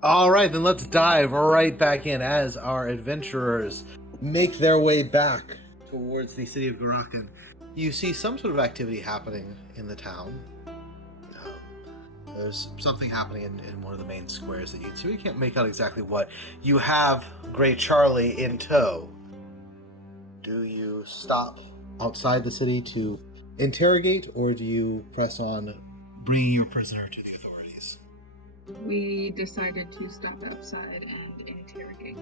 All right, then let's dive right back in as our adventurers make their way back towards the city of Garakan. You see some sort of activity happening in the town. There's something happening in one of the main squares that you see. You can't make out exactly what. You have Great Charlie in tow. Do you stop outside the city to interrogate, or do you press on bringing your prisoner to the authorities? We decided to stop outside and interrogate.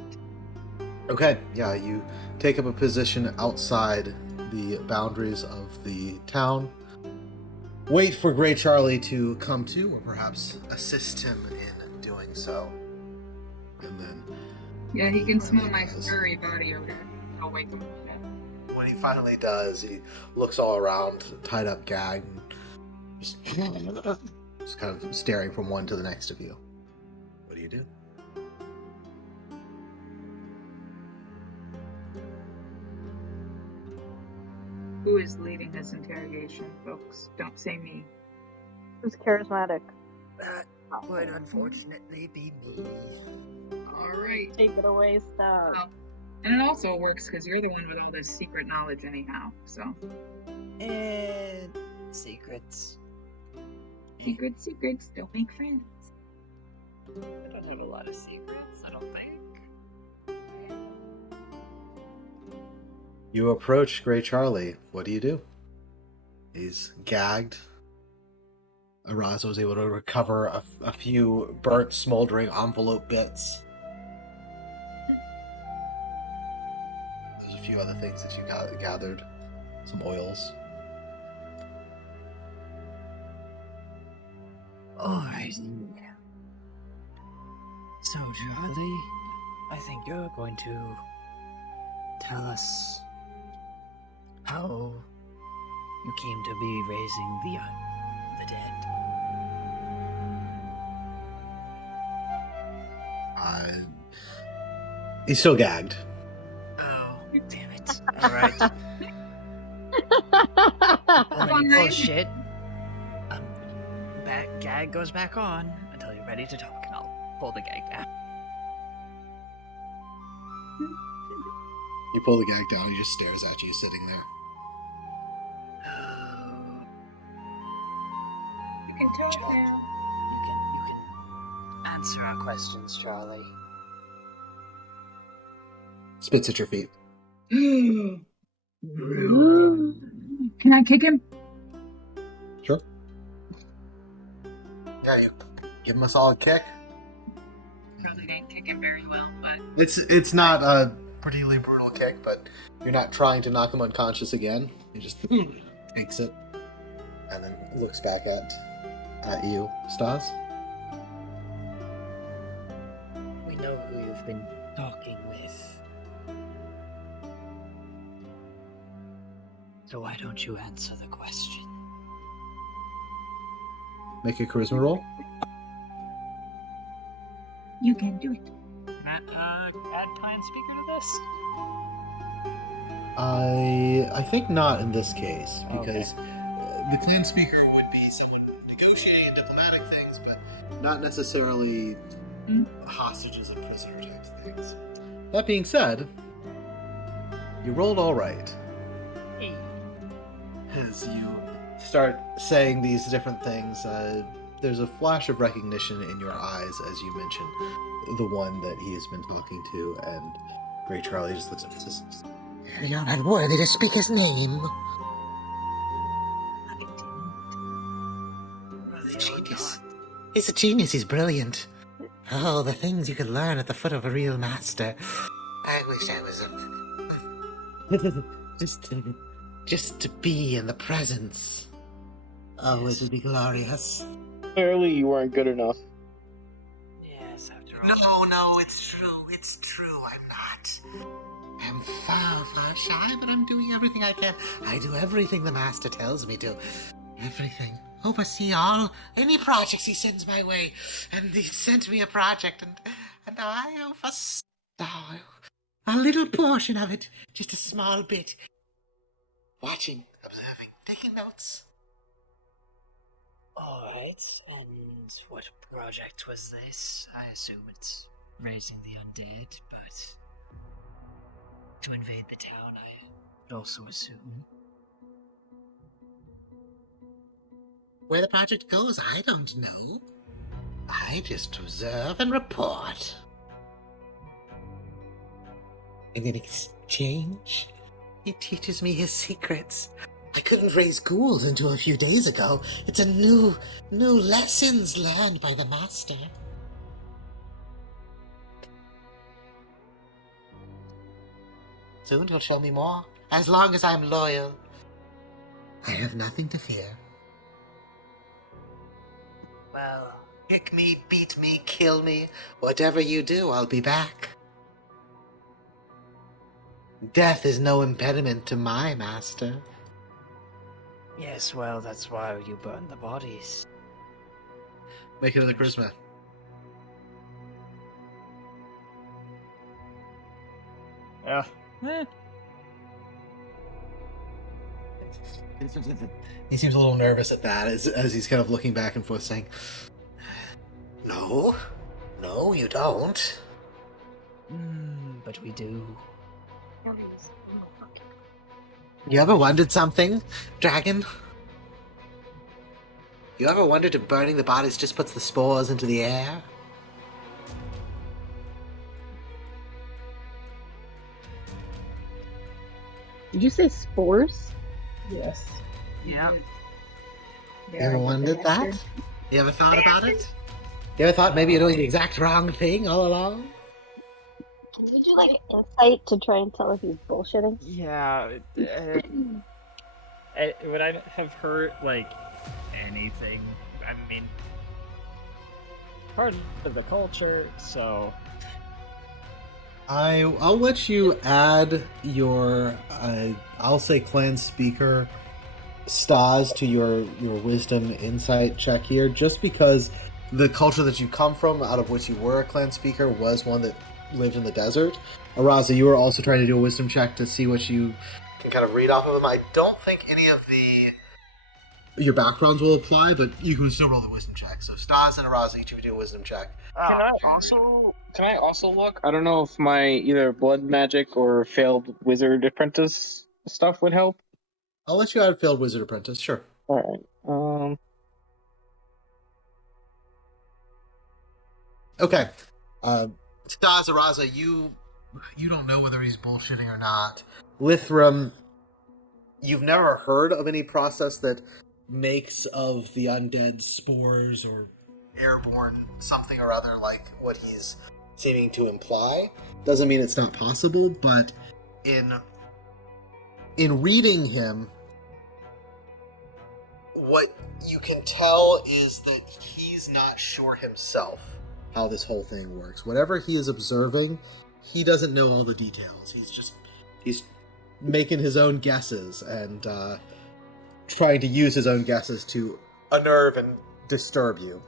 Okay, yeah, you take up a position outside the boundaries of the town. Wait for Great Charlie to come to, or perhaps assist him in doing so. And then... Yeah, he can smell my furry body odor. I'll wake him up. When he finally does, he looks all around, tied up, gagged, and just kind of staring from one to the next of you. What do you do? Who is leading this interrogation, folks? Don't say me. Who's charismatic? That would unfortunately be me. Alright. Take it away, Stab. Well, and it also works because you're the one with all this secret knowledge anyhow, so. And secrets. Secrets, don't make friends. I don't have a lot of secrets, I don't think. You approach Great Charlie. What do you do? He's gagged. Araza was able to recover a few burnt, smoldering envelope bits. There's a few other things that you gathered. Some oils. Alrighty. So, Charlie, I think you're going to tell us how you came to be raising the dead. He's still gagged. Oh, damn it. Alright. Fine. Bullshit. Gag goes back on until you're ready to talk, and I'll pull the gag down. You pull the gag down, he just stares at you sitting there. You can talk now. You can answer our questions, Charlie. Spits at your feet. Can I kick him? Sure. Yeah, you give him a solid kick. Probably didn't kick him very well, but... It's not a particularly brutal kick, but you're not trying to knock him unconscious again. He just takes it and then looks back at you, Stas. We know who you've been talking with. So why don't you answer the question? Make a charisma roll. You can do it. Can I add Client Speaker to this? I think not in this case, because Okay. the clan speaker would be someone negotiating diplomatic things, but not necessarily hostages and prisoner type things. That being said, you rolled all right. Hey. As you start saying these different things, there's a flash of recognition in your eyes as you mention the one that he has been talking to, and Great Charlie just looks up and says, "You're not worthy to speak his name." Genius. He's a genius, he's brilliant. Oh, the things you could learn at the foot of a real master. I wish I was just to be in the presence. Oh, it would be glorious. Clearly you weren't good enough. Yes, after all. No, it's true, I'm not. I'm far shy, but I'm doing everything I can. I do everything the master tells me to. Everything. Oversee any projects he sends my way. And he sent me a project, and I oversaw a little portion of it. Just a small bit. Watching, observing, taking notes. Alright, and what project was this? I assume it's raising the undead, but to invade the town, I also assume. Where the project goes, I don't know. I just observe and report. And in exchange, he teaches me his secrets. I couldn't raise ghouls until a few days ago. It's a new lessons learned by the master. Soon you'll show me more, as long as I'm loyal. I have nothing to fear. Well, Kick me, beat me, kill me. Whatever you do, I'll be back. Death is no impediment to my master. yes, well, that's why you burn the bodies. Make another charisma. Yeah. He seems a little nervous at that as he's kind of looking back and forth saying, No, you don't. But we do. You ever wondered something, Dragon? You ever wondered if burning the bodies just puts the spores into the air? Did you say spores? Yes. Yeah. You ever wondered that? You ever thought about it? You ever thought maybe you're doing the exact wrong thing all along? Can you do like an insight to try and tell if he's bullshitting? Yeah. Would I have heard, like, anything? I mean, part of the culture, so... I'll let you add your, I'll say clan speaker stars to your wisdom insight check here, just because the culture that you come from, out of which you were a clan speaker, was one that lived in the desert. Araza, you were also trying to do a wisdom check to see what you can kind of read off of them. I don't think any of your backgrounds will apply, but you can still roll the wisdom check. So Stas and Araza, each of you do a wisdom check. Can I also look? I don't know if my either blood magic or failed wizard apprentice stuff would help. I'll let you add failed wizard apprentice, sure. Alright. Okay. Stas, Araza, you don't know whether he's bullshitting or not. Lithram, you've never heard of any process that makes of the undead spores or airborne something or other like what he's seeming to imply. Doesn't mean it's not possible, but in reading him, what you can tell is that he's not sure himself how this whole thing works. Whatever he is observing, he doesn't know all the details. He's making his own guesses and trying to use his own guesses to unnerve and disturb you.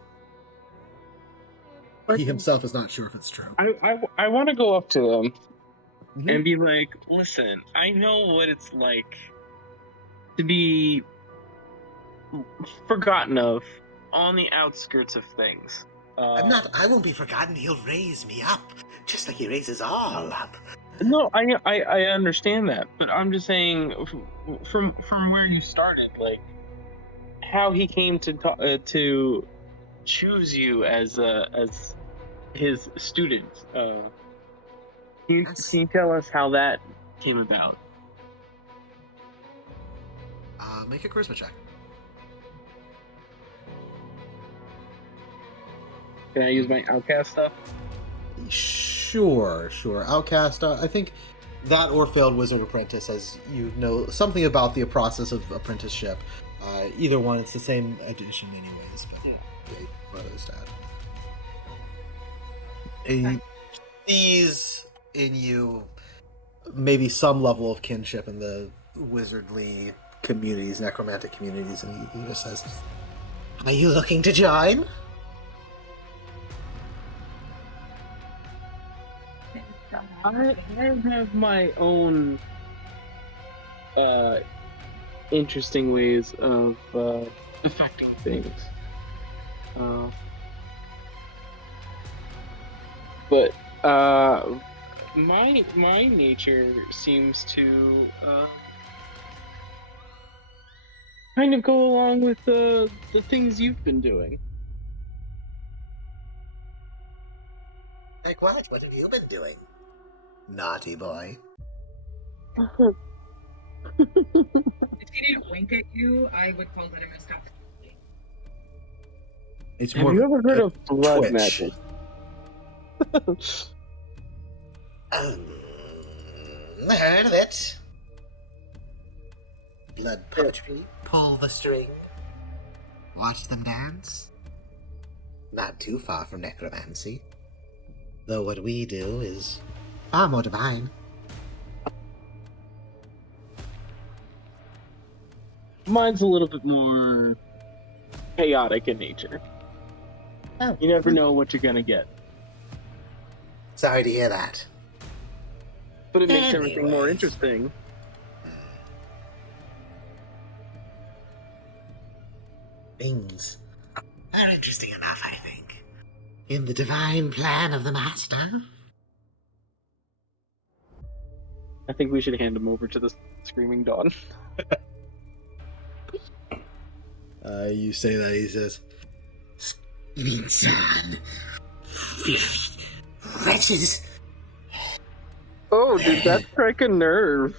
He himself is not sure if it's true. I want to go up to them Mhm. and be like, listen, I know what it's like to be forgotten of on the outskirts of things. I won't be forgotten. He'll raise me up, just like he raises all up. No, I understand that, but I'm just saying from where you started, like how he came to choose you as his student. Can you tell us how that came about? Make a charisma check. Can I use my outcast stuff? Sure. Outcast, I think that or failed wizard apprentice, as you know something about the process of apprenticeship. Either one, it's the same edition anyways. But yeah, brothers dad. He sees in you maybe some level of kinship in the wizardly communities, necromantic communities, and he just says, Are you looking to join? I have my own interesting ways of affecting things. But my nature seems to kind of go along with the things you've been doing. Like what? What have you been doing? Naughty boy. If he didn't wink at you, I would call that a missed opportunity. It's Have more you of ever heard a of blood twitch. magic? I heard of it. Blood puppetry. Pull the string. Watch them dance. Not too far from necromancy. Though what we do is far more divine. Mine's a little bit more chaotic in nature. Oh. You never know what you're gonna get. Sorry to hear that. But it makes everything more Anyways. interesting. Things are interesting enough, I think. In the divine plan of the Master. I think we should hand him over to the Screaming Dawn. You say that, he says, Son, filthy wretches. Oh, dude, that strike a nerve.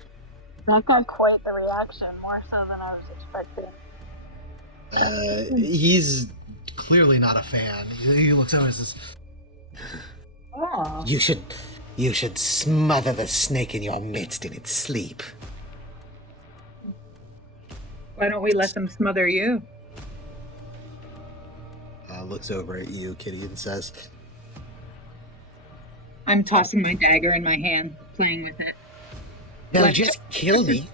That got quite the reaction, more so than I was expecting. he's clearly not a fan. He looks over and says, Oh. You should smother the snake in your midst in its sleep. Why don't we let them smother you? looks over at you, Kitty, and says, I'm tossing my dagger in my hand, playing with it. They'll Like, just kill me.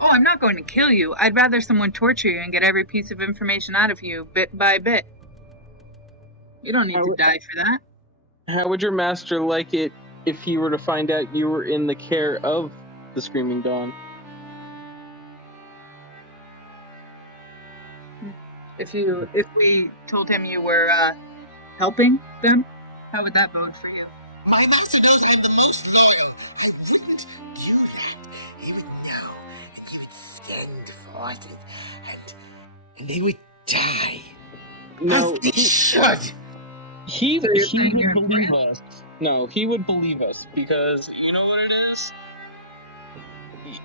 Oh, I'm not going to kill you. I'd rather someone torture you and get every piece of information out of you, bit by bit. You don't need to die for that. How would your master like it if he were to find out you were in the care of the Screaming Dawn? If we told him you were helping them, how would that bode for you? My master knows I'm the most loyal. I wouldn't do that. He would know, and he would send forces, and they would die. No, As they should. He So you're saying would you're believe friend? us. No, he would believe us because you know what it is?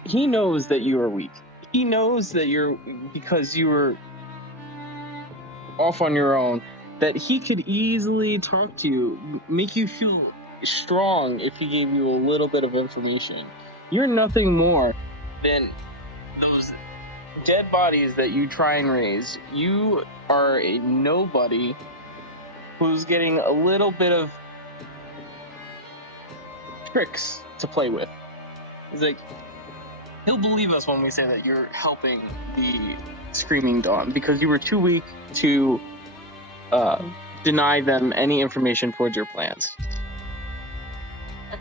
He knows that you are weak. He knows that because you were off on your own, that he could easily talk to you, make you feel strong if he gave you a little bit of information. You're nothing more than those dead bodies that you try and raise. You are a nobody who's getting a little bit of tricks to play with. It's like, he'll believe us when we say that you're helping the Screaming Dawn because you were too weak to deny them any information towards your plans.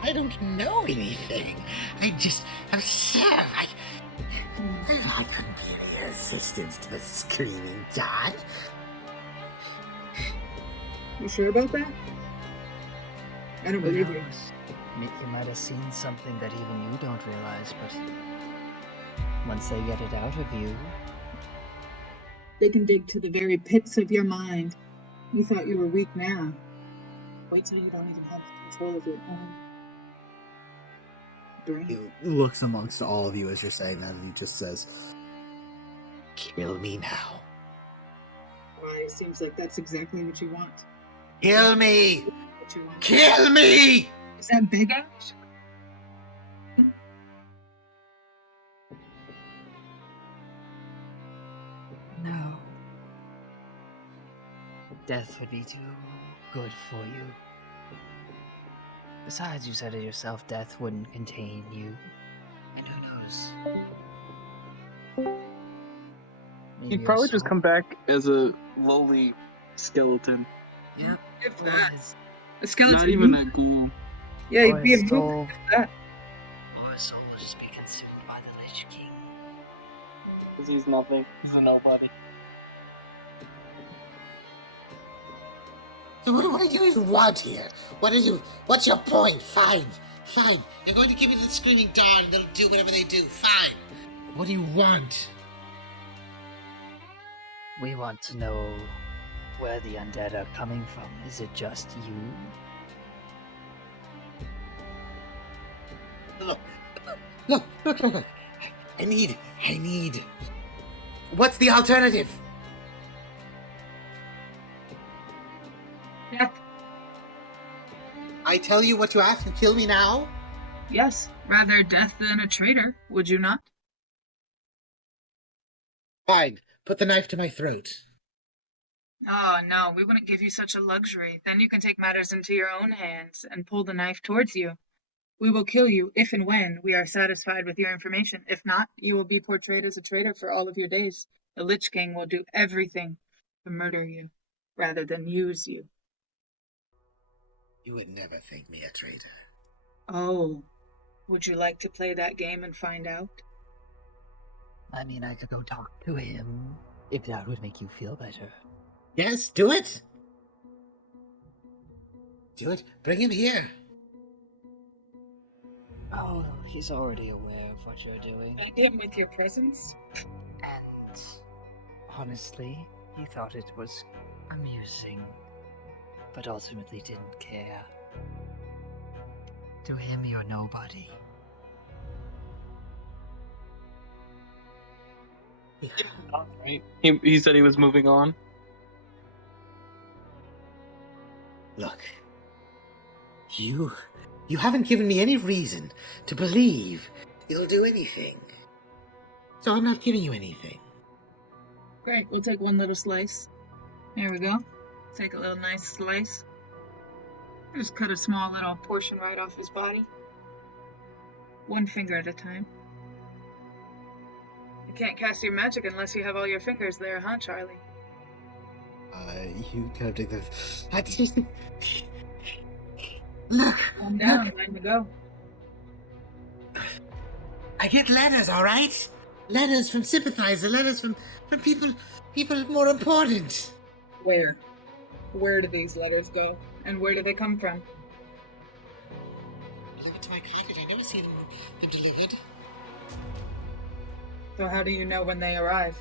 I don't know anything. I just observe. I couldn't be any assistance to the Screaming Dawn. You sure about that? I don't Who believe you. knows? You might have seen something that even you don't realize, but once they get it out of you, They can dig to the very pits of your mind. You thought you were weak now. Wait till you don't even have control of your own brain. he looks amongst all of you as you're saying that, and he just says, Kill me now. Why? Seems like that's exactly what you want. Kill me! What you want. Kill me! Is that big ass? no. Death would be too good for you. Besides, you said it yourself, death wouldn't contain you. And who knows? Maybe He'd your probably just soul- come back as a lowly skeleton. Yep. If Or that. his, A skeleton. Not even a ghoul. Yeah, or you'd be a his move soul, like that. or his soul will just be consumed by the Lich King. Because he's nothing. He's a nobody. So what do you want here? What's your point? Fine. You're going to give me the Screaming Dawn and they'll do whatever they do. Fine. What do you want? We want to know where the undead are coming from. Is it just you? Look. I need. What's the alternative? Death. I tell you what to ask and kill me now? Yes, rather death than a traitor, would you not? Fine. Put the knife to my throat. Oh, no, we wouldn't give you such a luxury. Then you can take matters into your own hands and pull the knife towards you. We will kill you if and when we are satisfied with your information. If not, you will be portrayed as a traitor for all of your days. The Lich King will do everything to murder you, rather than use you. You would never think me a traitor. Oh, would you like to play that game and find out? I mean, I could go talk to him, if that would make you feel better. Yes, do it. Bring him here. Oh, he's already aware of what you're doing. Thank him with your presence? And honestly, he thought it was amusing, but ultimately didn't care. To him, you're nobody. Right? He said he was moving on. Look. You haven't given me any reason to believe you'll do anything. So I'm not giving you anything. Great, we'll take one little slice. There we go. Take a little nice slice. Just cut a small little portion right off his body. One finger at a time. You can't cast your magic unless you have all your fingers there, huh, Charlie? You kind of dig this. Look! Calm down, time to go. I get letters, alright? Letters from sympathizers, letters from people more important. Where? Where do these letters go? And where do they come from? Delivered to my cottage. I never see them delivered. So how do you know when they arrive?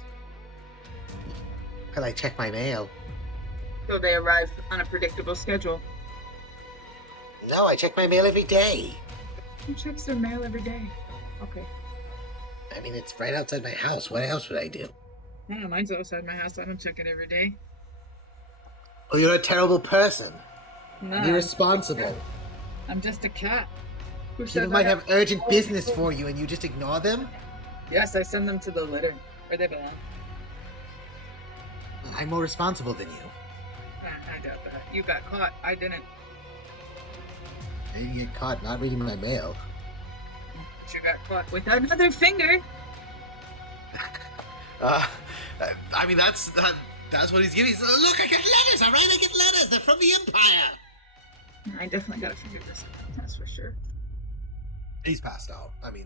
Well, I check my mail. So they arrive on a predictable schedule. No, I check my mail every day. Who checks their mail every day? Okay. I mean, it's right outside my house. What else would I do? Oh, mine's outside my house. I don't check it every day. Oh, you're a terrible person. No, Irresponsible. I'm just a cat. Who People said might that? have urgent business for you and you just ignore them? Yes, I send them to the litter, where they belong. I'm more responsible than you. I doubt that. You got caught. I didn't. I didn't get caught not reading my mail. But you got caught with another finger. I mean, that's what he's giving. Look, I get letters, alright? I get letters. They're from the Empire. I definitely got a finger this time. That's for sure. He's passed out. I mean,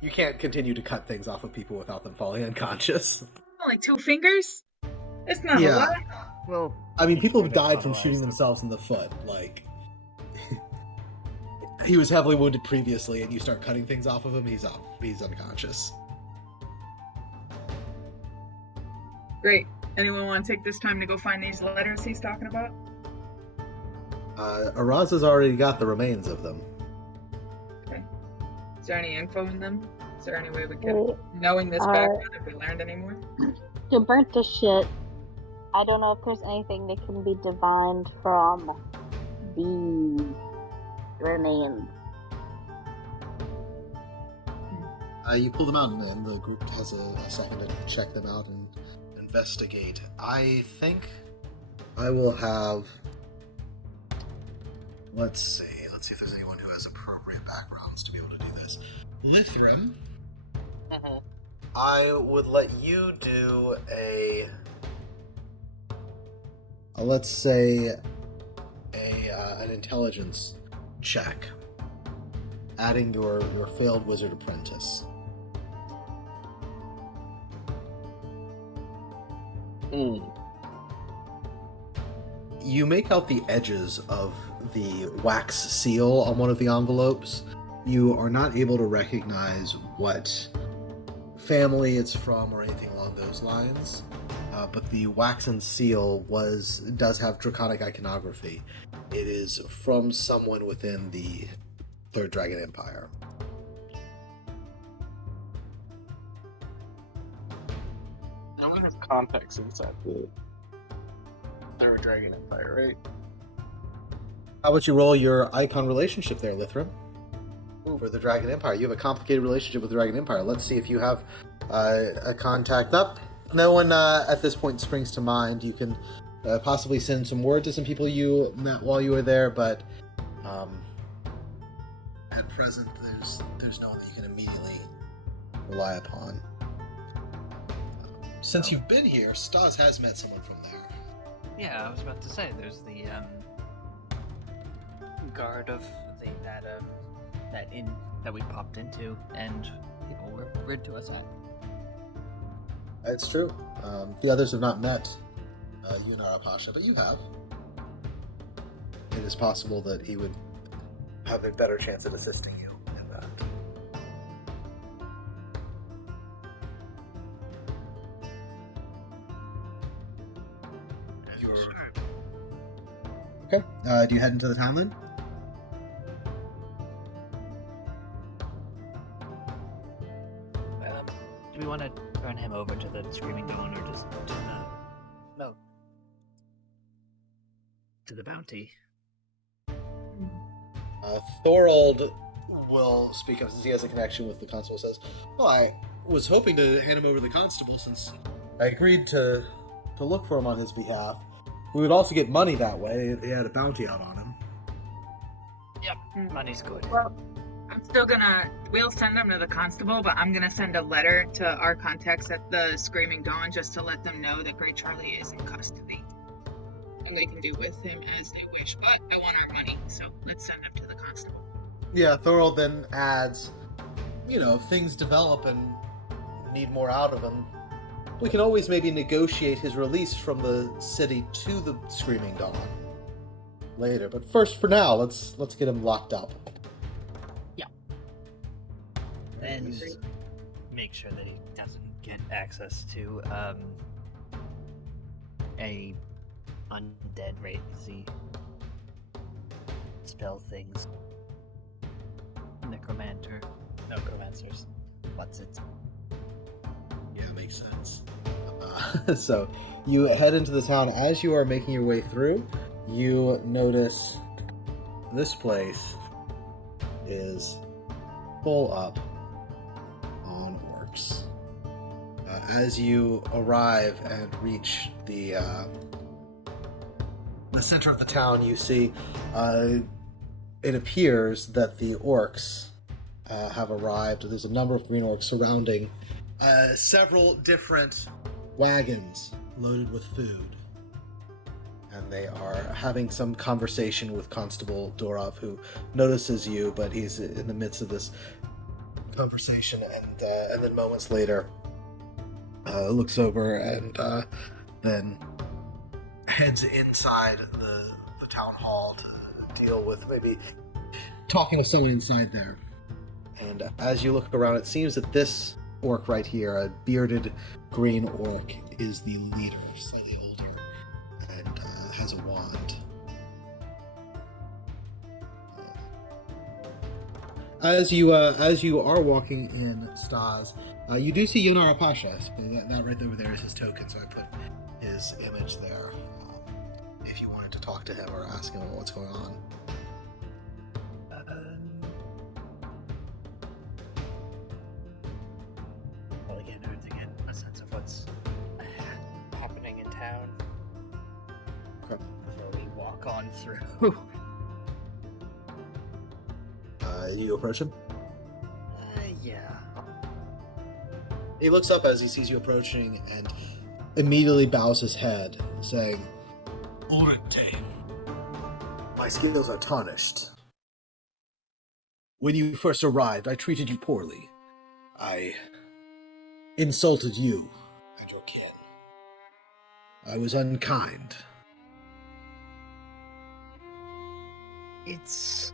you can't continue to cut things off of people without them falling unconscious. Only 2 fingers? It's not a Yeah. lot. Well, I mean, people have Could've died from otherwise, shooting though. themselves in the foot. Like, he was heavily wounded previously, and you start cutting things off of him, he's up. He's unconscious. Great. Anyone want to take this time to go find these letters he's talking about? Araz has already got the remains of them. Okay. Is there any info in them? Is there any way we could, Wait, knowing this background, if we learned any more? You burnt to shit. I don't know if there's anything that can be divined from the remains. You pull them out, and the group has a second to check them out and investigate. I think I will have. Let's see if there's anyone who has appropriate backgrounds to be able to do this. Lithram, I would let you do let's say an intelligence check, adding your failed wizard apprentice. you make out the edges of the wax seal on one of the envelopes. You are not able to recognize what family it's from or anything along those lines, but the waxen seal does have draconic iconography. It is from someone within the Third Dragon Empire. No one has context inside the Third Dragon Empire, right? How about you roll your icon relationship there, Lithram? For the Dragon Empire. You have a complicated relationship with the Dragon Empire. Let's see if you have a contact up. No one at this point springs to mind. You can possibly send some word to some people you met while you were there, but at present there's no one that you can immediately rely upon. Since you've been here, Stas has met someone from there. Yeah, I was about to say, there's the guard of that inn that we popped into, and people were rude to us at. It's true. The others have not met Yunara Pasha, but you have. It is possible that he would have a better chance at assisting you in that. Okay. Do you head into the town then? Do we want to turn him over to the Screaming Dawn, or just to the bounty? Thorold will speak up since he has a connection with the constable. Says, "Well, I was hoping to hand him over to the constable since I agreed to look for him on his behalf. We would also get money that way. They had a bounty out on him." Yep, money's good. Well, we'll send them to the constable, but I'm gonna send a letter to our contacts at the Screaming Dawn just to let them know that Great Charlie is in custody. And they can do with him as they wish. But I want our money, so let's send him to the constable. Yeah, Thorold then adds, if things develop and need more out of him, we can always maybe negotiate his release from the city to the Screaming Dawn later. But first, for now, let's get him locked up. And make sure that he doesn't get access to a undead crazy spell things. Necromancers. What's it? Yeah, makes sense. So you head into the town. As you are making your way through, you notice this place is full up on orcs. As you arrive and reach the center of the town, you see it appears that the orcs have arrived. There's a number of green orcs surrounding several different wagons loaded with food. And they are having some conversation with Constable Dorov, who notices you, but he's in the midst of this conversation, and then moments later looks over and then heads inside the town hall to deal with maybe talking with someone inside there. And as you look around, it seems that this orc right here, a bearded green orc, is the leader, slightly older, and has a wand. As you are walking in, Stas, you do see Yunara Pasha. That right over there is his token, so I put his image there. If you wanted to talk to him or ask him what's going on. Well, again, I to get a sense of what's happening in town. Okay. Before we walk on through. You approach him? Yeah. He looks up as he sees you approaching and immediately bows his head, saying, "Orite, my skills are tarnished. When you first arrived, I treated you poorly. I insulted you and your kin. I was unkind. It's...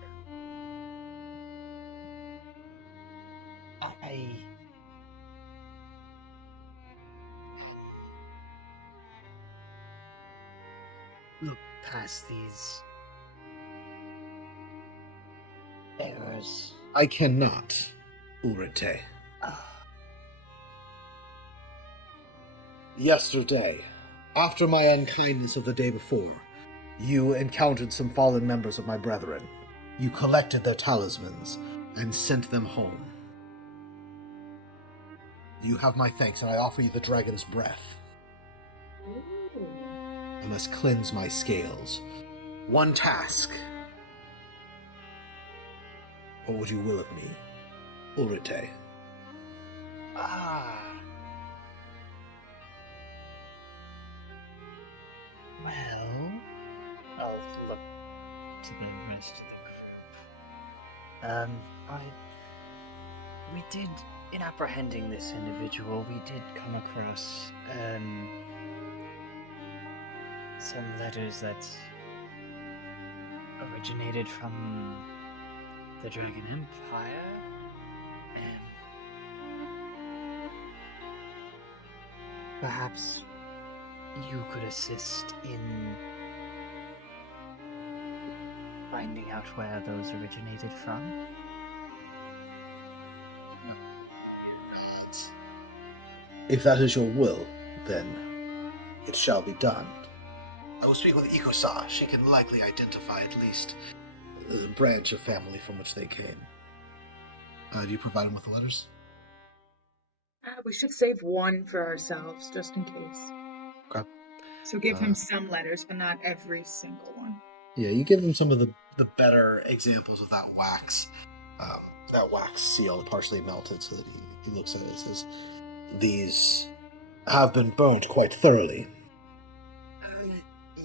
I... look past these errors. I cannot, Ulrite. Yesterday, after my unkindness of the day before, you encountered some fallen members of my brethren. You collected their talismans and sent them home. You have my thanks, and I offer you the dragon's breath. I must cleanse my scales. One task. What would you will of me, Ulrite? Well, I'll look to the rest of the group. We did, in apprehending this individual, we did come across, some letters that originated from the Dragon Empire, and perhaps you could assist in finding out where those originated from. If that is your will, then it shall be done. I will speak with Ikosa. She can likely identify at least the branch of family from which they came. Do you provide him with the letters? We should save one for ourselves, just in case. Okay. So give him some letters, but not every single one. Yeah, you give him some of the better examples of that wax seal partially melted, so that he looks at it and says, "These have been burnt quite thoroughly."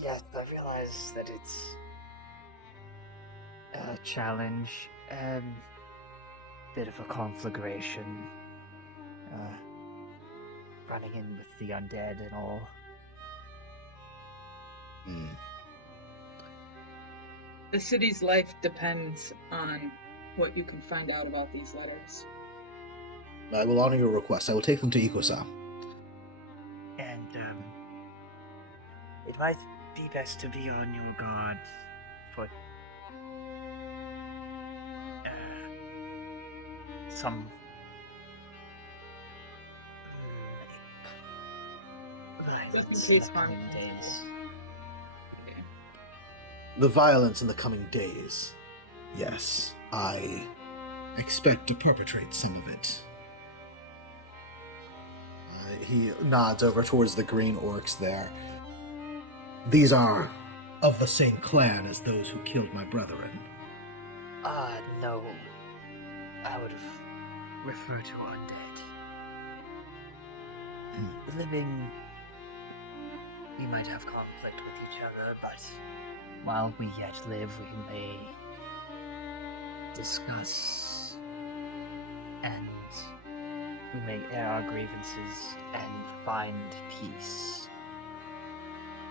Yes, I realize that it's a challenge, bit of a conflagration, running in with the undead and all. The city's life depends on what you can find out about these letters. I will honor your request. I will take them to Ikosa. And, it might be best to be on your guard for some Just in violence case in the harm coming comes days. Okay. The violence in the coming days. Yes, I expect to perpetrate some of it. He nods over towards the green orcs there. These are of the same clan as those who killed my brethren. No. I would refer to undead. Living, we might have conflict with each other, but while we yet live, we may discuss and we may air our grievances and find peace.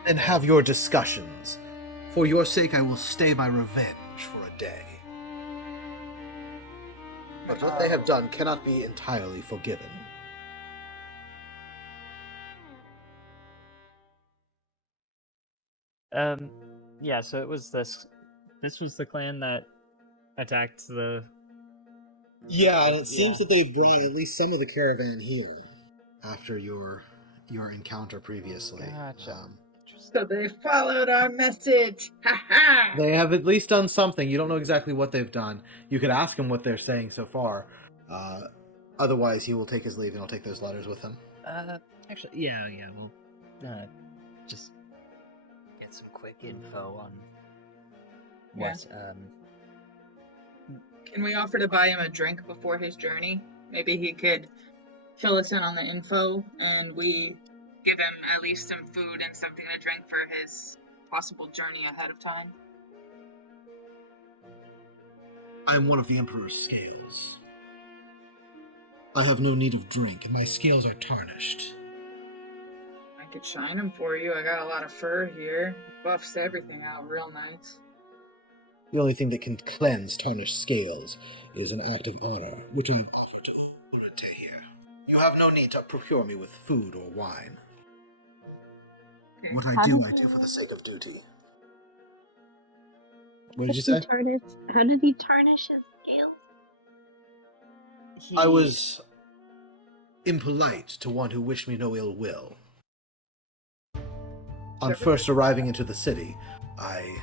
And have your discussions. For your sake, I will stay my revenge for a day. But what they have done cannot be entirely forgiven. Yeah, so it was this was the clan that attacked the... Yeah, and it seems that they've brought at least some of the caravan here after your encounter previously. Gotcha. So they followed our message. Ha ha! They have at least done something. You don't know exactly what they've done. You could ask him what they're saying so far. Otherwise, he will take his leave and he'll take those letters with him. Actually, yeah, we'll just get some quick info on what, Can we offer to buy him a drink before his journey? Maybe he could fill us in on the info, and we give him at least some food and something to drink for his possible journey ahead of time. I am one of the Emperor's scales. I have no need of drink, and my scales are tarnished. I could shine him for you. I got a lot of fur here. Buffs everything out real nice. The only thing that can cleanse tarnished scales is an act of honor, which I offer to Urate here. You have no need to procure me with food or wine. What I do for the sake of duty. What did you say? How did he tarnish his scales? I was impolite to one who wished me no ill will. On first arriving into the city, I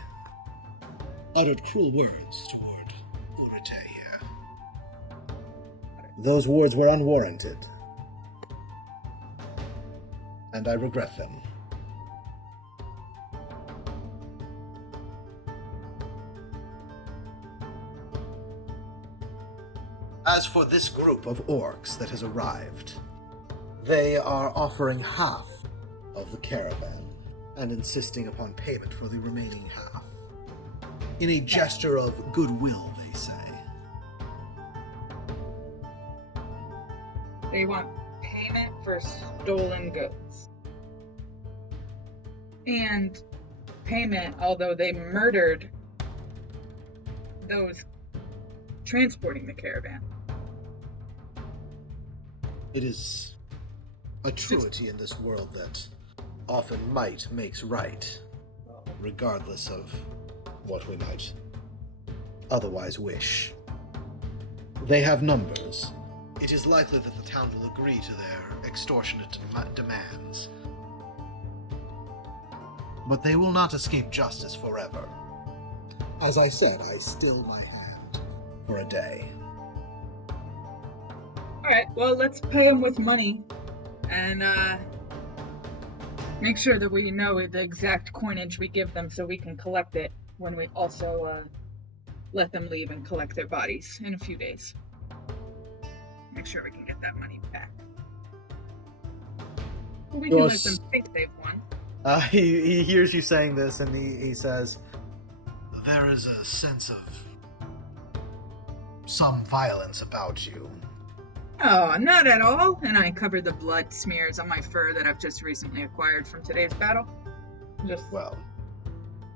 uttered cruel words toward Urate here. Those words were unwarranted, and I regret them. As for this group of orcs that has arrived, they are offering half of the caravan and insisting upon payment for the remaining half. In a gesture of goodwill, they say. They want payment for stolen goods. And payment, although they murdered those transporting the caravan. It is a truity in this world that often might makes right, regardless of what we might otherwise wish. They have numbers. It is likely that the town will agree to their extortionate demands. But they will not escape justice forever. As I said, I still my hand for a day. Alright, well, let's pay them with money and make sure that we know the exact coinage we give them so we can collect it when we also let them leave and collect their bodies in a few days. Make sure we can get that money back. We can let them think they've won. He hears you saying this and he says, there is a sense of some violence about you. Oh, not at all. And I cover the blood smears on my fur that I've just recently acquired from today's battle. Well.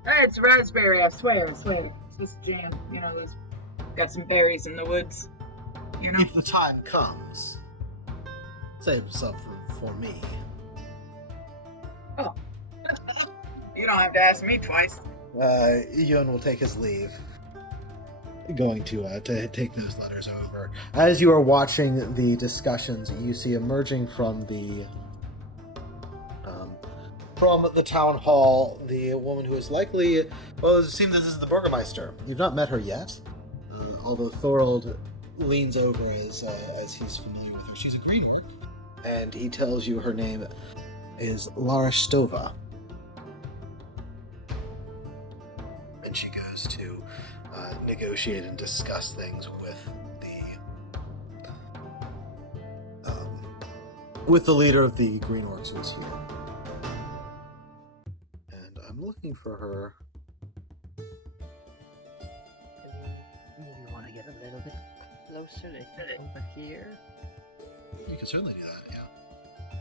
Hey, it's raspberry, I swear. It's this jam. You know, those got some berries in the woods. You know? If the time comes, save some for me. Oh. You don't have to ask me twice. Yun will take his leave. Going to take those letters over. As you are watching the discussions, you see emerging from the town hall the woman who is likely, well, it seems this is the Burgermeister. You've not met her yet, although Thorold leans over as he's familiar with her. She's a green orc, and he tells you her name is Lara Stova. And she goes to negotiate and discuss things with the leader of the Green Orcs who's here. And I'm looking for her. Maybe you want to get a little bit closer to over here. You can certainly do that, yeah.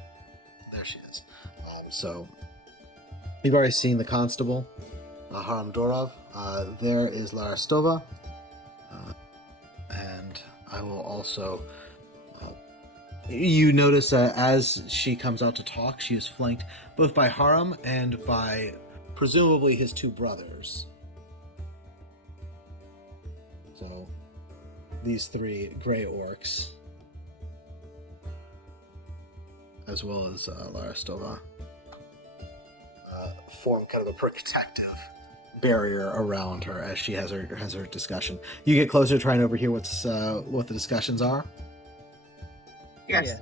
There she is. So, you've already seen the constable, Haram Dorov. There is Lara Stova. And I will also... you notice as she comes out to talk, she is flanked both by Haram and by presumably his two brothers. So, these three gray orcs, as well as Lara Stova, form kind of a protective barrier around her as she has her discussion. You get closer to try and overhear what the discussions are. Yes.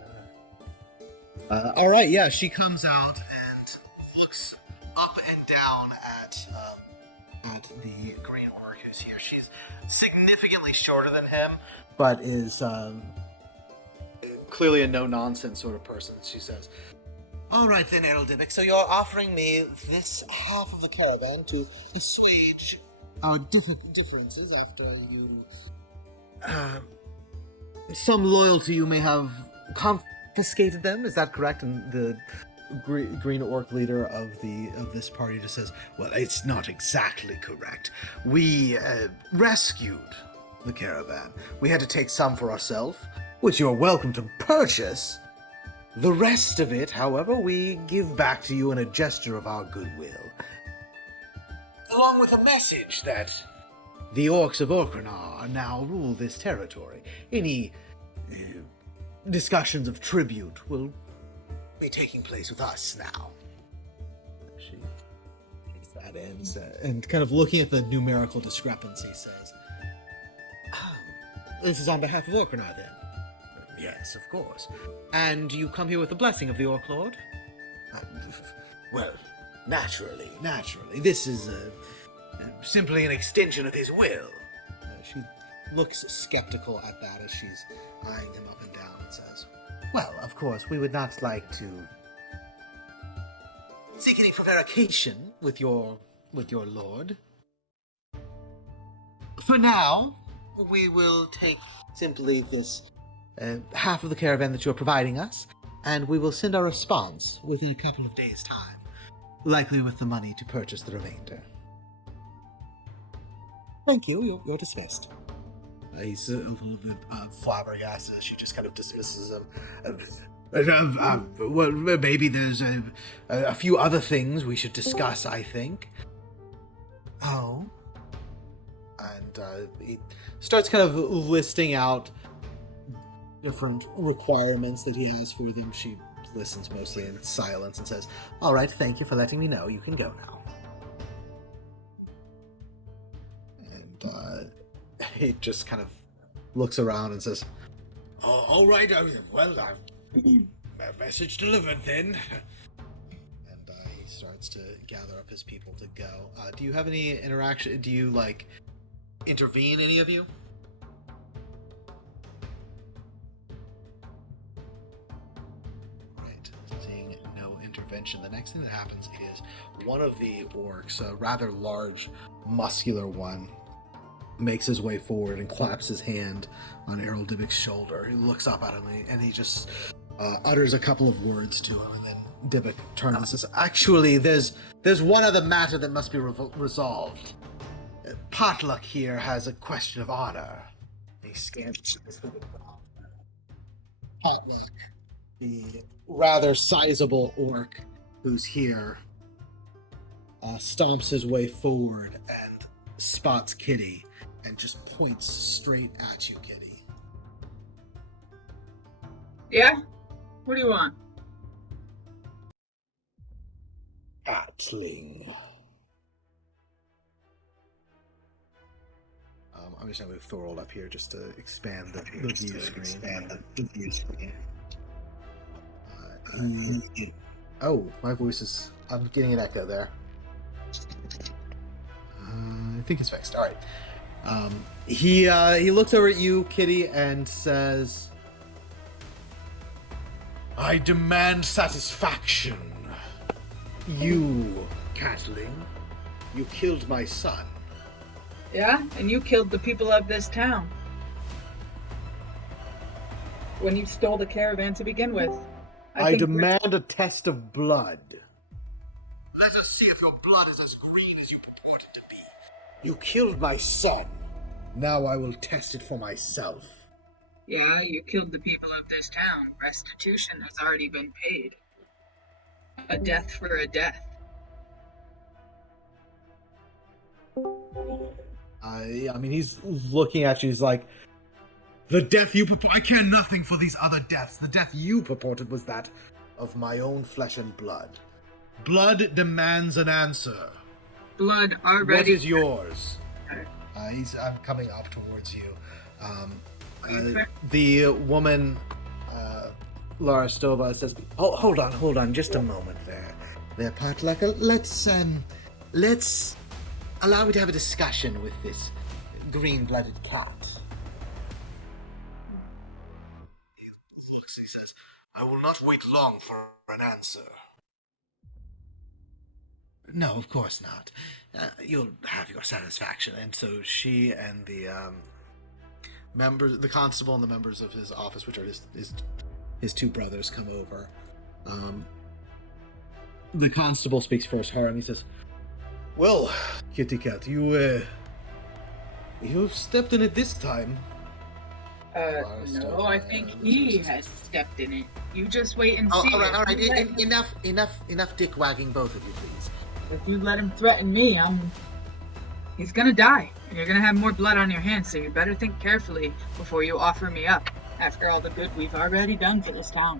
Yeah. All right. Yeah, she comes out and looks up and down at the green orc who's here. She's significantly shorter than him, but is clearly a no-nonsense sort of person. She says, all right then, Erldibik, so you're offering me this half of the caravan to assuage our differences after you... some loyalty you may have confiscated them, is that correct? And the green orc leader of this party just says, "Well, it's not exactly correct. We rescued the caravan. We had to take some for ourselves, which you're welcome to purchase. The rest of it, however, we give back to you in a gesture of our goodwill, along with a message that the orcs of Orkrenar now rule this territory. Any discussions of tribute will be taking place with us now." She takes that in and kind of looking at the numerical discrepancy says, "This is on behalf of Orkrenar, then?" "Yes, of course. And you come here with the blessing of the Orc Lord?" "Well, naturally. This is simply an extension of his will." She looks skeptical at that as she's eyeing him up and down and says, "Well, of course, we would not like to seek any prevarication with your lord. For now, we will take simply this half of the caravan that you're providing us, and we will send our response within a couple of days' time, likely with the money to purchase the remainder." "Thank you. You're dismissed." He's a little bit flabbergasted. She just kind of dismisses him. Well, maybe there's a few other things we should discuss, I think." "Oh?" And he starts kind of listing out different requirements that he has for them. She listens mostly in silence and says, "All right, thank you for letting me know. You can go now." And he just kind of looks around and says, "All right, well, message delivered then." And he starts to gather up his people to go. Do you have any interaction? Do you, intervene, any of you? Right. Seeing no intervention, the next thing that happens is one of the orcs, a rather large, muscular one, makes his way forward and claps his hand on Errol Dibbick's shoulder. He looks up at him and he just utters a couple of words to him, and then Dibbick turns and says, "Actually, there's one other matter that must be resolved. Potluck here has a question of honor." He scans Potluck, the rather sizable orc who's here, stomps his way forward and spots Kitty and just points straight at you, Kitty. Yeah? What do you want? Atling. I'm just going to move Thorold up here just to expand the view screen. Oh, my voice is... I'm getting an echo there. I think it's fixed. All right. He looks over at you, Kitty, and says, "I demand satisfaction. You, Catling, you killed my son." Yeah? And you killed the people of this town. When you stole the caravan to begin with. I demand a test of blood. Let us see if your blood is as green as you purport it to be. You killed my son. Now I will test it for myself. Yeah, you killed the people of this town. Restitution has already been paid. A death for a death. I mean, he's looking at you, he's like, "The death you I care nothing for these other deaths. The death you purported was that of my own flesh and blood. Blood demands an answer. Blood already... What is yours?" I'm coming up towards you. The woman, Lara Stova, says, "Oh, hold on, just a moment there, Potluck. Let's allow me to have a discussion with this green-blooded cat." He looks, he says, "I will not wait long for an answer." "No, of course not. You'll have your satisfaction." And so she and the members, the constable and the members of his office, which are his two brothers, come over. The constable speaks first, Haram. He says, "Well, Kitty Cat, you've stepped in it this time." No, I think he has stepped in it. You just wait and see. All right. Enough dick wagging, both of you, please. If you let him threaten me, he's gonna die, and you're gonna have more blood on your hands, so you better think carefully before you offer me up, after all the good we've already done for this town.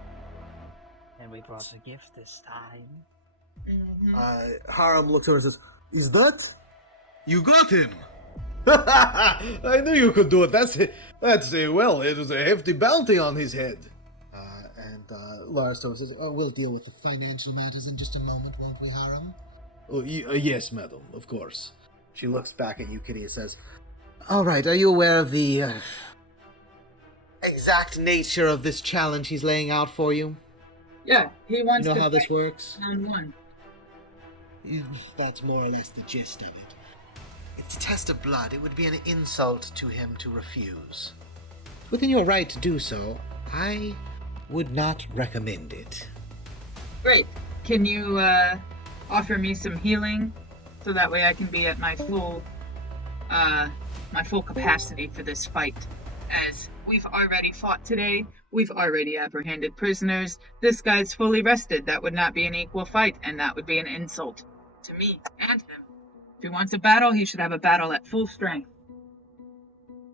And we brought a gift this time. Mm-hmm. Haram looks over and says, "Is that? You got him! I knew you could do it. That's well, it was a hefty bounty on his head." And Larstone says, "Oh, we'll deal with the financial matters in just a moment, won't we, Haram?" Oh, yes, madam, of course. She looks back at you, Kitty, and says, All right, are you aware of the exact nature of this challenge he's laying out for you? Yeah, he wants You know to how this fight works? 1-on-1. That's more or less the gist of it. It's a test of blood. It would be an insult to him to refuse. Within your right to do so, I would not recommend it. Great. Can you offer me some healing, so that way I can be at my full capacity for this fight? As we've already fought today, we've already apprehended prisoners. This guy's fully rested. That would not be an equal fight, and that would be an insult to me and him. If he wants a battle, he should have a battle at full strength.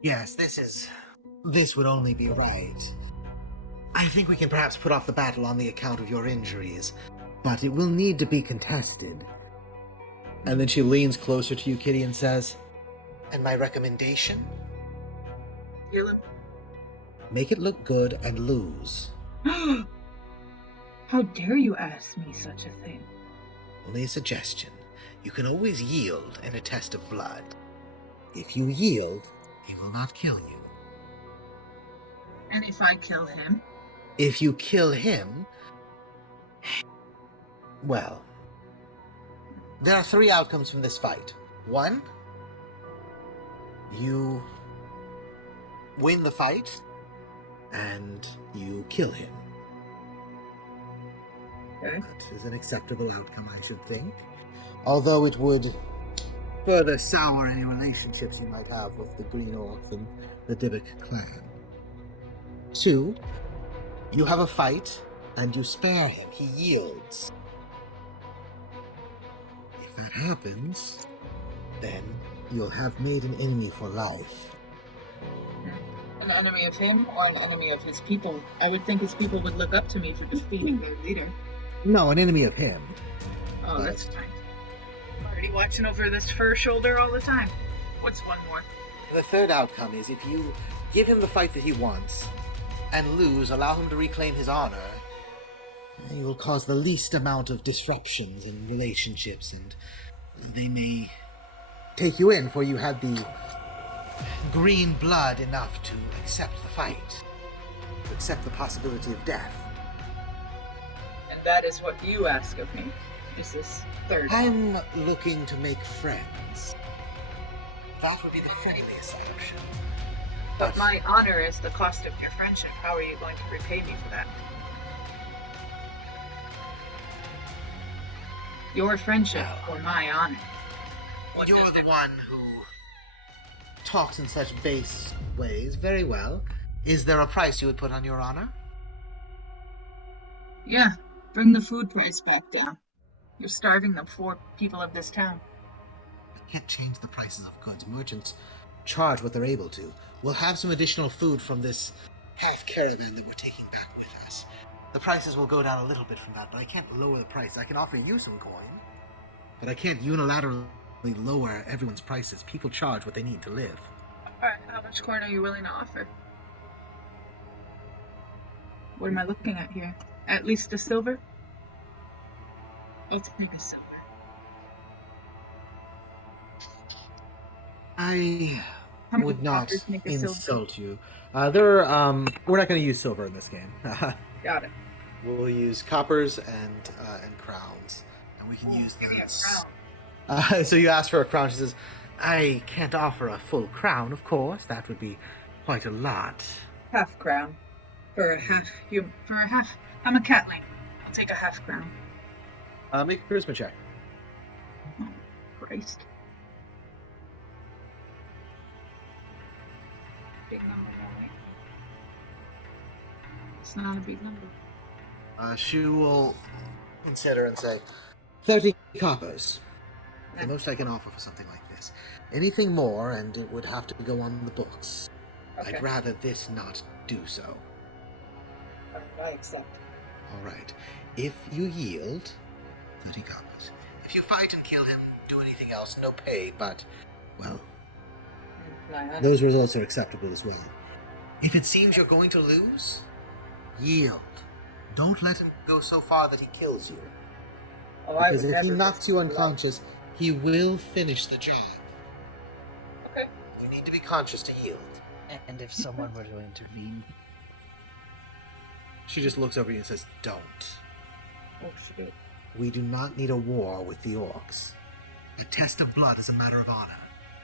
Yes, this would only be right. I think we can perhaps put off the battle on the account of your injuries, but it will need to be contested. and then she leans closer to you, Kitty, and says, And my recommendation? Heal him. Make it look good and lose. How dare you ask me such a thing? Only a suggestion. You can always yield in a test of blood. If you yield, he will not kill you. And if I kill him? If you kill him, well, there are 3 outcomes from this fight. 1, you win the fight, and you kill him. Okay. That is an acceptable outcome, I should think. Although it would further sour any relationships you might have with the Green Orcs and the Dybbuk clan. 2, you have a fight, and you spare him. He yields. If that happens, then you'll have made an enemy for life. An enemy of him or an enemy of his people? I would think his people would look up to me for defeating their leader. No, an enemy of him. Oh, But- that's fine. Already watching over this fur shoulder all the time. What's one more? The 3rd outcome is if you give him the fight that he wants, and lose, allow him to reclaim his honor, you will cause the least amount of disruptions in relationships, and they may take you in, for you had the green blood enough to accept the fight, to accept the possibility of death. And that is what you ask of me. Is this 3rd? I'm looking to make friends. That would be the friendliest option. But my honor is the cost of your friendship. How are you going to repay me for that? Your friendship or my honor? What You're does the it- one who talks in such base ways. Very well. Is there a price you would put on your honor? Yeah, bring the food price back down. You're starving the poor people of this town. I can't change the prices of goods. Merchants charge what they're able to. We'll have some additional food from this half caravan that we're taking back with us. The prices will go down a little bit from that, but I can't lower the price. I can offer you some coin, but I can't unilaterally lower everyone's prices. People charge what they need to live. Alright, how much corn are you willing to offer? What am I looking at here? At least a silver? Let's make a silver. I How many would not coppers make a silver? insult you. We're not going to use silver in this game. Got it. We'll use coppers and crowns, and we can use Give me a those. crown. So you ask for a crown. She says, "I can't offer a full crown, of course. That would be quite a lot." Half crown. For a half. I'm a catling. I'll take a half crown. Make a charisma check. Oh, Christ. Big number, right? It's not a big number. She will consider and say, 30 coppers. The most I can offer for something like this. Anything more, and it would have to go on the books. Okay. I'd rather this not do so. I accept. All right. If you yield, 30 coppers. If you fight and kill him, do anything else, no pay, but, well, 900. those results are acceptable as well. If it seems you're going to lose, yield. Don't let him go so far that he kills you. Oh, I Because would if he never knocks you risk unconscious, he will finish the job. Okay. You need to be conscious to yield. And if someone were to intervene, She just looks over you and says, don't. Oh, shit. We do not need a war with the orcs. A test of blood is a matter of honor.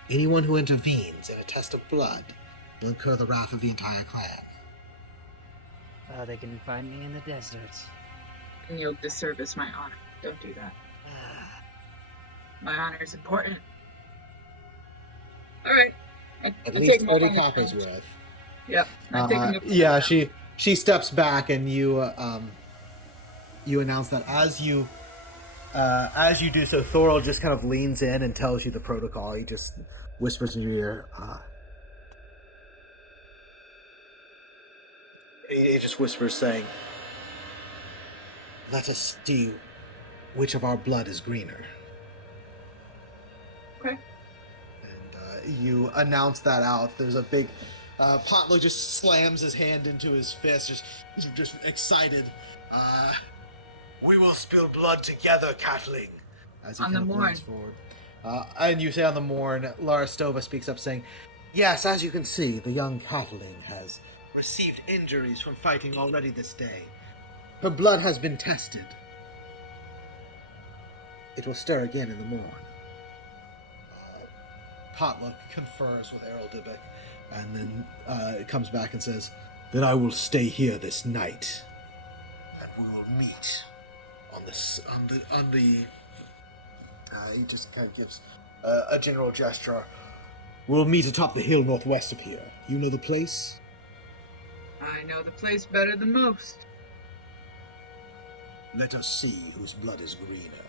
Anyone who intervenes in a test of blood will incur the wrath of the entire clan. they can find me in the desert. And you'll disservice my honor. Don't do that. My honor is important. Alright. At least 30 coppers worth. Yep. I take him up on Yeah, the she steps back, and you announce that as you do so, Thorol just kind of leans in and tells you the protocol. He just whispers in your ear. He just whispers, saying, "Let us see which of our blood is greener." Okay. And you announce that out. There's a big Potluck just slams his hand into his fist, just excited. We will spill blood together, Catling. As he On kind the of morn. leans forward. And you say on the morn, Lara Stova speaks up saying, "Yes, as you can see, the young Catling has received injuries from fighting already this day. Her blood has been tested. It will stir again in the morn." Potluck confers with Errol Dubek, and then comes back and says, "Then I will stay here this night, and we will meet on the." He just kind of gives a general gesture. "We'll meet atop the hill northwest of here. You know the place?" I know the place better than most. "Let us see whose blood is greener."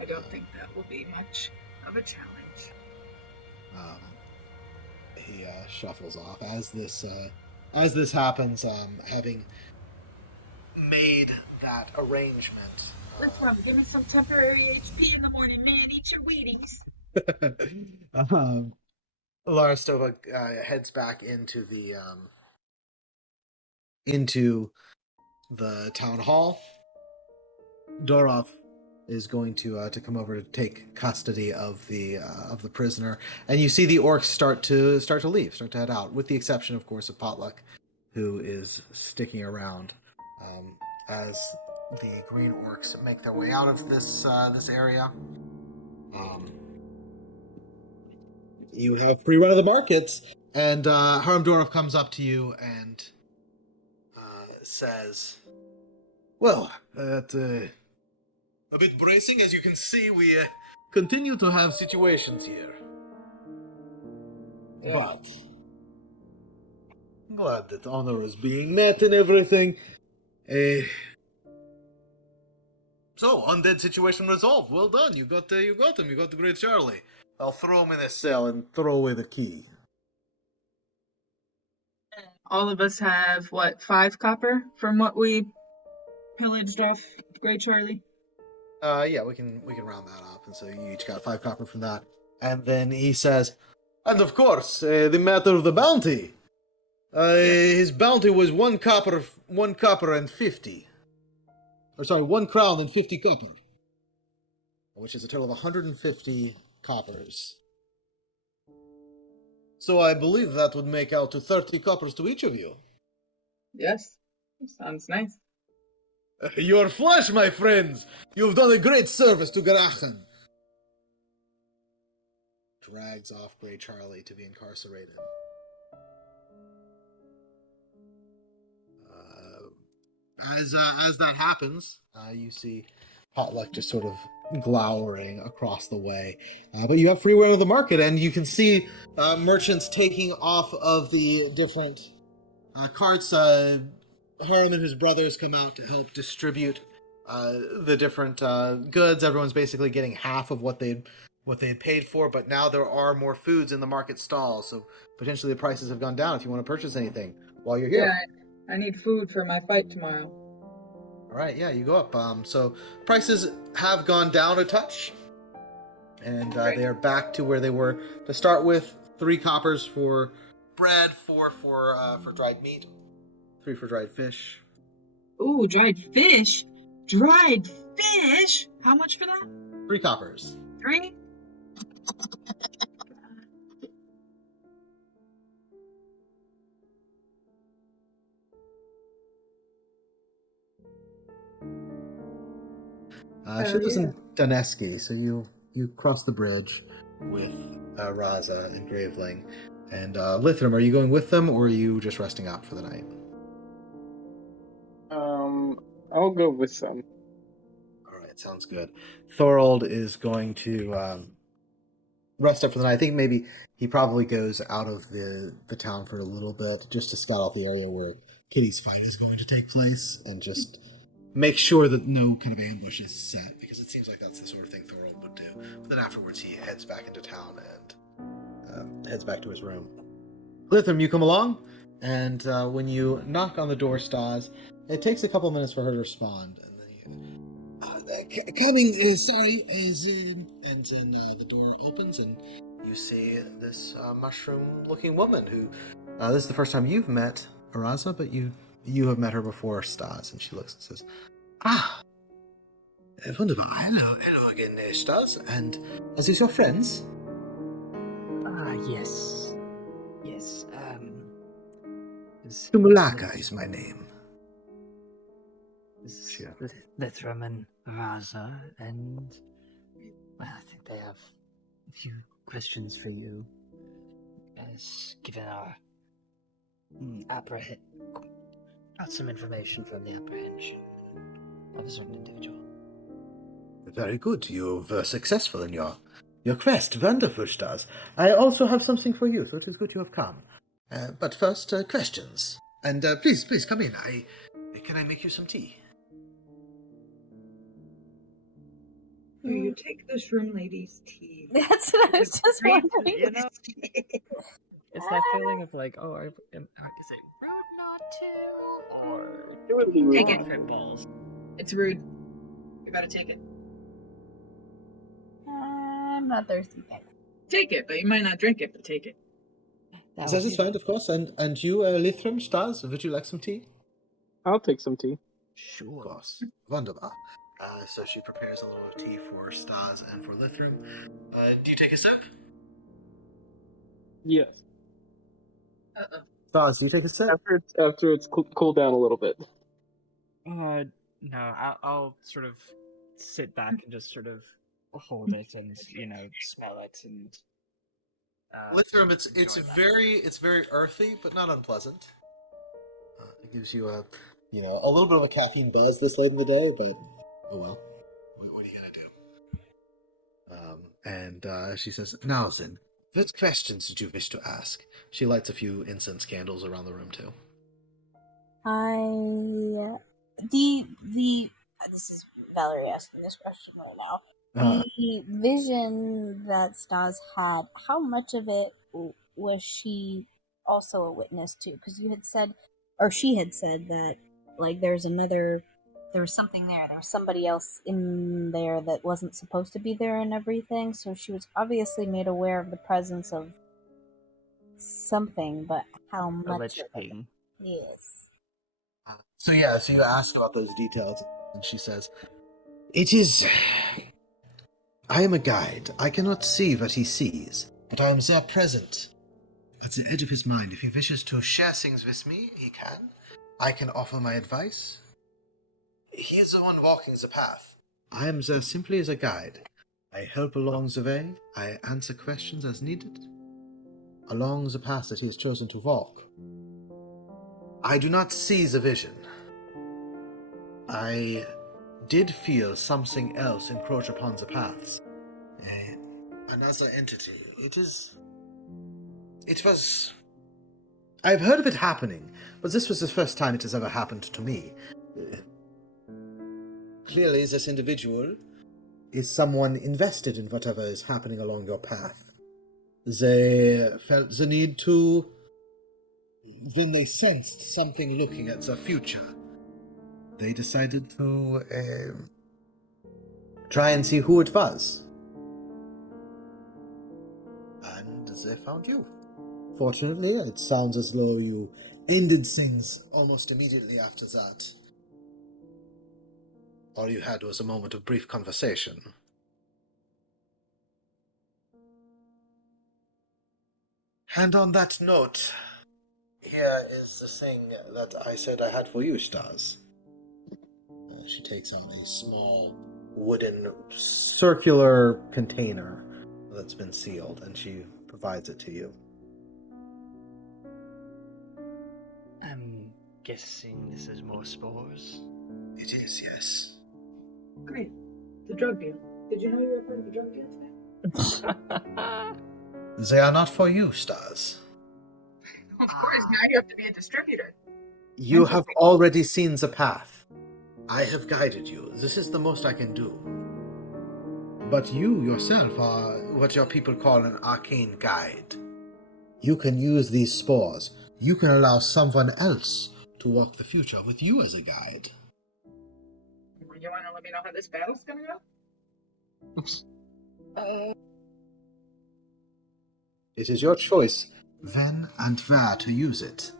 I don't think that will be much of a challenge. He shuffles off as this happens. Having made that arrangement. Listen, give me some temporary HP in the morning, man. Eat your Wheaties. Lara Stova heads back into the town hall. Dorov is going to come over to take custody of the prisoner, and you see the orcs start to leave, start to head out, with the exception, of course, of Potluck, who is sticking around as the green orcs make their way out of this area. You have free run of the markets, and Harm Dorov comes up to you and says, "Well, a bit bracing, as you can see. We continue to have situations here. But I'm glad that honor is being met and everything. So, undead situation resolved. Well done. You got him. You got the great Charlie. I'll throw him in a cell and throw away the key." All of us have, 5 copper from what we pillaged off Great Charlie? Yeah, we can round that up, and so you each got 5 copper from that. And then he says, "And of course, the matter of the bounty. His bounty was 1 copper and 50. Or sorry, 1 crown and 50 copper, which is a total of 150 coppers. So I believe that would make out to 30 coppers to each of you." Yes. Sounds nice. "Your flesh, my friends! You've done a great service to Garachen." Drags off Grey Charlie to be incarcerated. As that happens, you see Potluck just sort of glowering across the way. But you have free run of the market, and you can see merchants taking off of the different carts. Harem and his brothers come out to help distribute the different goods. Everyone's basically getting half of what they'd paid for, but now there are more foods in the market stalls, so potentially the prices have gone down if you want to purchase anything while you're here. Yeah, I need food for my fight tomorrow. All right, yeah, you go up. So prices have gone down a touch, and they are back to where they were to start with. 3 coppers for bread, 4 for dried meat, 3 for dried fish. Ooh, dried fish? Dried fish? How much for that? 3 coppers. 3? She lives in Duneski, so you cross the bridge with Raza and Graveling. And Lithram, are you going with them, or are you just resting up for the night? I'll go with them. All right, sounds good. Thorold is going to rest up for the night. I think maybe he probably goes out of the town for a little bit just to scout out the area where Kitty's fight is going to take place and just make sure that no kind of ambush is set, because it seems like that's the sort of thing Thorold would do. But then afterwards he heads back into town and heads back to his room. Lithram, you come along, and when you knock on the door, Stas, it takes a couple minutes for her to respond, and then you coming, sorry, and then the door opens, and you see this mushroom-looking woman who, this is the first time you've met Araza, but you have met her before, Stas, and she looks and says, wunderbar, hello again, Stas, and are these your friends? Yes. Tumulaka is my name. Lithram and Raza, and well, I think they have a few questions for you, as given our got some information from the apprehension of a certain individual. Very good. You were successful in your quest. Wonderful, Stas. I also have something for you, so it is good you have come. But first, questions. And please come in. Can I make you some tea? You take this room lady's tea. That's what I was just wondering. You know, it's that feeling of like, oh, is it rude not to, or It would be rude. Take it. hurt balls? It's rude. You gotta take it. I'm not thirsty. Take it, but you might not drink it, but take it. That is fine, of course. And you, Lithram, Stas, would you like some tea? I'll take some tea. Of course. Wunderbar. So she prepares a little tea for Stas and for Lithram. Do you take a sip? Yes. Stas, do you take a sip? After it's cooled down a little bit. No, I'll sort of sit back and just sort of hold it and smell it and. Lithram, it's very earthy, but not unpleasant. It gives you a little bit of a caffeine buzz this late in the day, but oh well. What are you gonna do? And she says, "Now then, what questions did you wish to ask?" She lights a few incense candles around the room too. This is Valerie asking this question right now. The vision that Stas had, how much of it was she also a witness to? Because you had said, or she had said that, like, there was something there. There was somebody else in there that wasn't supposed to be there and everything. So she was obviously made aware of the presence of something, but how much of it? Yes. So you ask about those details, and she says, "It is... I am a guide. I cannot see what he sees, but I am there present, at the edge of his mind. If he wishes to share things with me, he can. I can offer my advice. He is the one walking the path. I am there simply as a guide. I help along the way. I answer questions as needed, along the path that he has chosen to walk. I do not see the vision. I did feel something else encroach upon the paths. Another entity. It was... I've heard of it happening, but this was the first time it has ever happened to me. Clearly, this individual is someone invested in whatever is happening along your path. They felt the need to... Then they sensed something looking at the future. They decided to try and see who it was. And they found you. Fortunately, it sounds as though you ended things almost immediately after that. All you had was a moment of brief conversation. And on that note, here is the thing that I said I had for you, Stars. She takes out a small wooden circular container that's been sealed, and she provides it to you. I'm guessing this is more spores. It is, yes. Great. The drug deal. Did you know you were part of the drug deal today? They are not for you, Stars. Of course, now you have to be a distributor. You have already seen the path. I have guided you. This is the most I can do. But you yourself are what your people call an arcane guide. You can use these spores. You can allow someone else to walk the future with you as a guide. You want to let me know how this battle's gonna go? It is your choice, when and where to use it.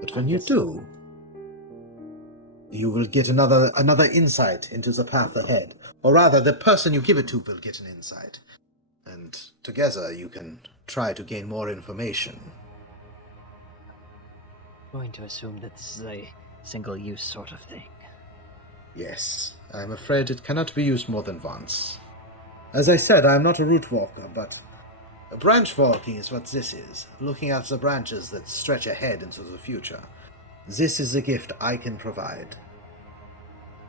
But when you do, you will get another insight into the path ahead. Or rather, the person you give it to will get an insight. And together you can try to gain more information. Going to assume that this is a single-use sort of thing. Yes, I'm afraid it cannot be used more than once. As I said, I am not a root walker, but branch walking is what this is, looking at the branches that stretch ahead into the future. This is the gift I can provide.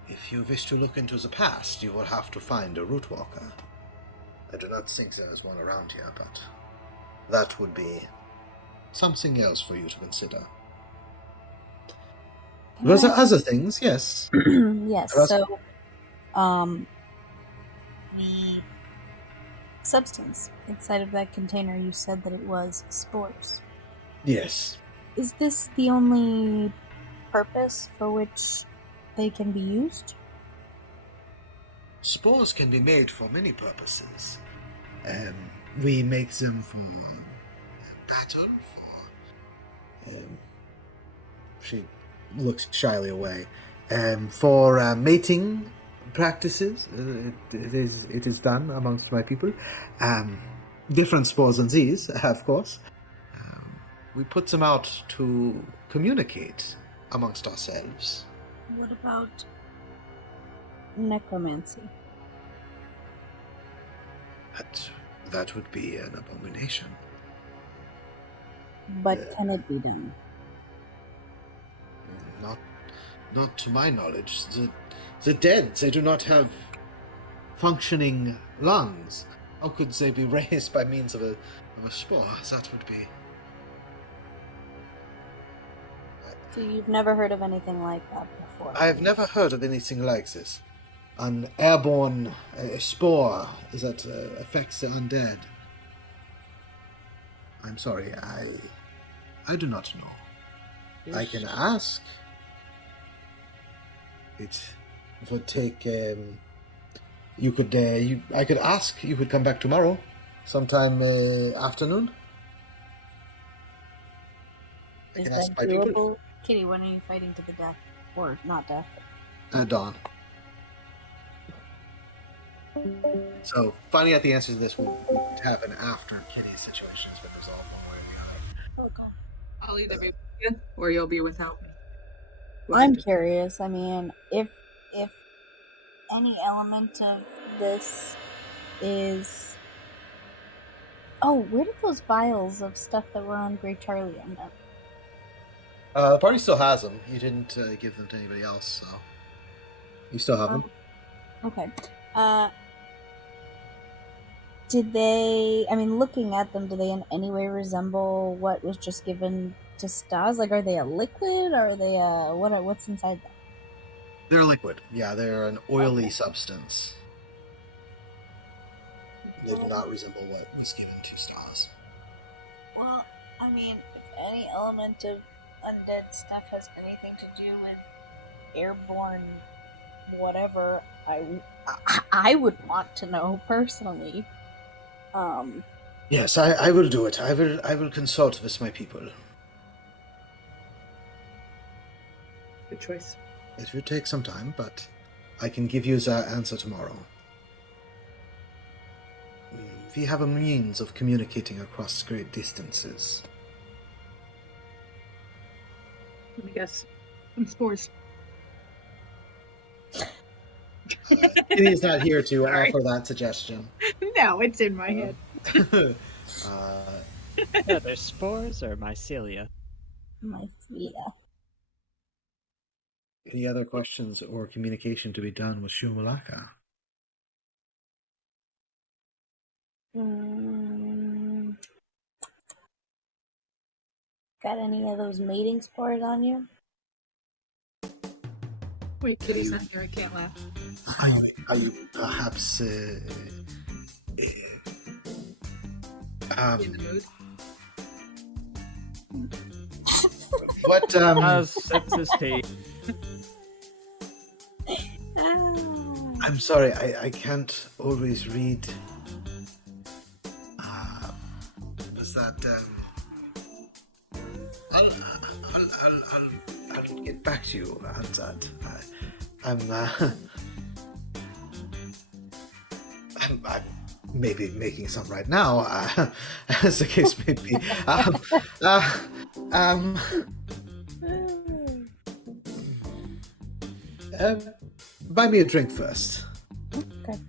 If you wish to look into the past, you will have to find a root walker. I do not think there is one around here, but that would be something else for you to consider. Those are other things, yes. Yes, so, the substance inside of that container, you said that it was spores. Yes. Is this the only purpose for which they can be used? Spores can be made for many purposes. We make them for battle, she looks shyly away. For mating practices, it is done amongst my people. Different spores than these, of course. We put them out to communicate amongst ourselves. What about necromancy? That would be an abomination. But can it be done? Not to my knowledge. The dead, they do not have functioning lungs. How could they be raised by means of a spore? That would be... So you've never heard of anything like that before? I have never heard of anything like this. An airborne spore that affects the undead. I'm sorry, I do not know. I can ask. It would take. I could ask. You could come back tomorrow, sometime afternoon. I Is can ask that my people. doable? Kitty, when are you fighting to the death? Or not death? Dawn. So, finding out the answer to this would happen after Kitty's situation has been resolved one way or the other. I'll either be with you or you'll be without me. I'm curious. I mean, if any element of this is... Oh, where did those vials of stuff that were on Great Charlie end up? The party still has them. You didn't give them to anybody else, so you still have them. Okay. Did they, I mean, looking at them, do they in any way resemble what was just given to Stas? Like, are they a liquid? Or are they what's inside them? They're liquid. Yeah, they're an oily substance. They do not resemble what was given to Stas. Well, I mean, if any element of undead stuff has anything to do with airborne whatever, I would want to know personally. Yes, I will do it. I will consult with my people. Good choice. It will take some time, but I can give you the answer tomorrow. We have a means of communicating across great distances. Let me guess. Some spores. Kitty is not here to Sorry. offer that suggestion. No, it's in my head. Yeah, there's spores or mycelia. Mycelia. Any other questions or communication to be done with Shumalaka? Got any of those mating spores on you? Wait, Kitty's not here. I can't laugh. Are you perhaps In the mood? what As sips his tea. I'm sorry, I can't always read. Was that I'll get back to you on that. I'm maybe making some right now, as the case may be. Buy me a drink first. Okay.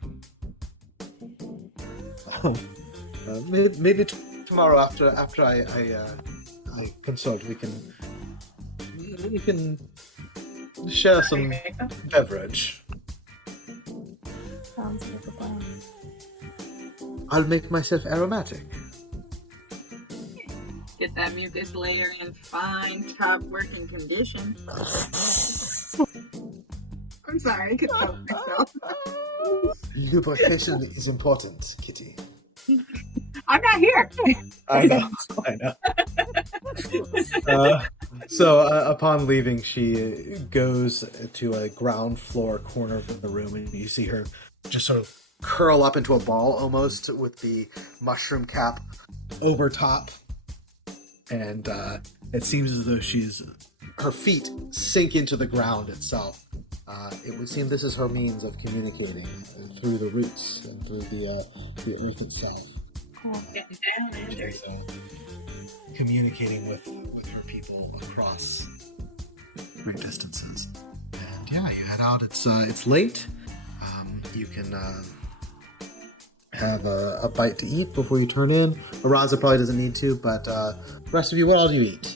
Oh, maybe tomorrow after I consult, we can share some beverage. Sounds like a plan. I'll make myself aromatic. Get that mucus layer in fine, top working condition. I'm sorry, I couldn't help myself. Lubrication is important, Kitty. I'm not here. I know. So upon leaving, she goes to a ground floor corner of the room, and you see her just sort of curl up into a ball almost with the mushroom cap over top. And it seems as though her feet sink into the ground itself. It would seem this is her means of communicating through the roots and through the earth itself. Getting down and dirty. Communicating with her people across great distances. And yeah, you head out. It's late. You can have a bite to eat before you turn in. Araza probably doesn't need to, but the rest of you, what all do you eat?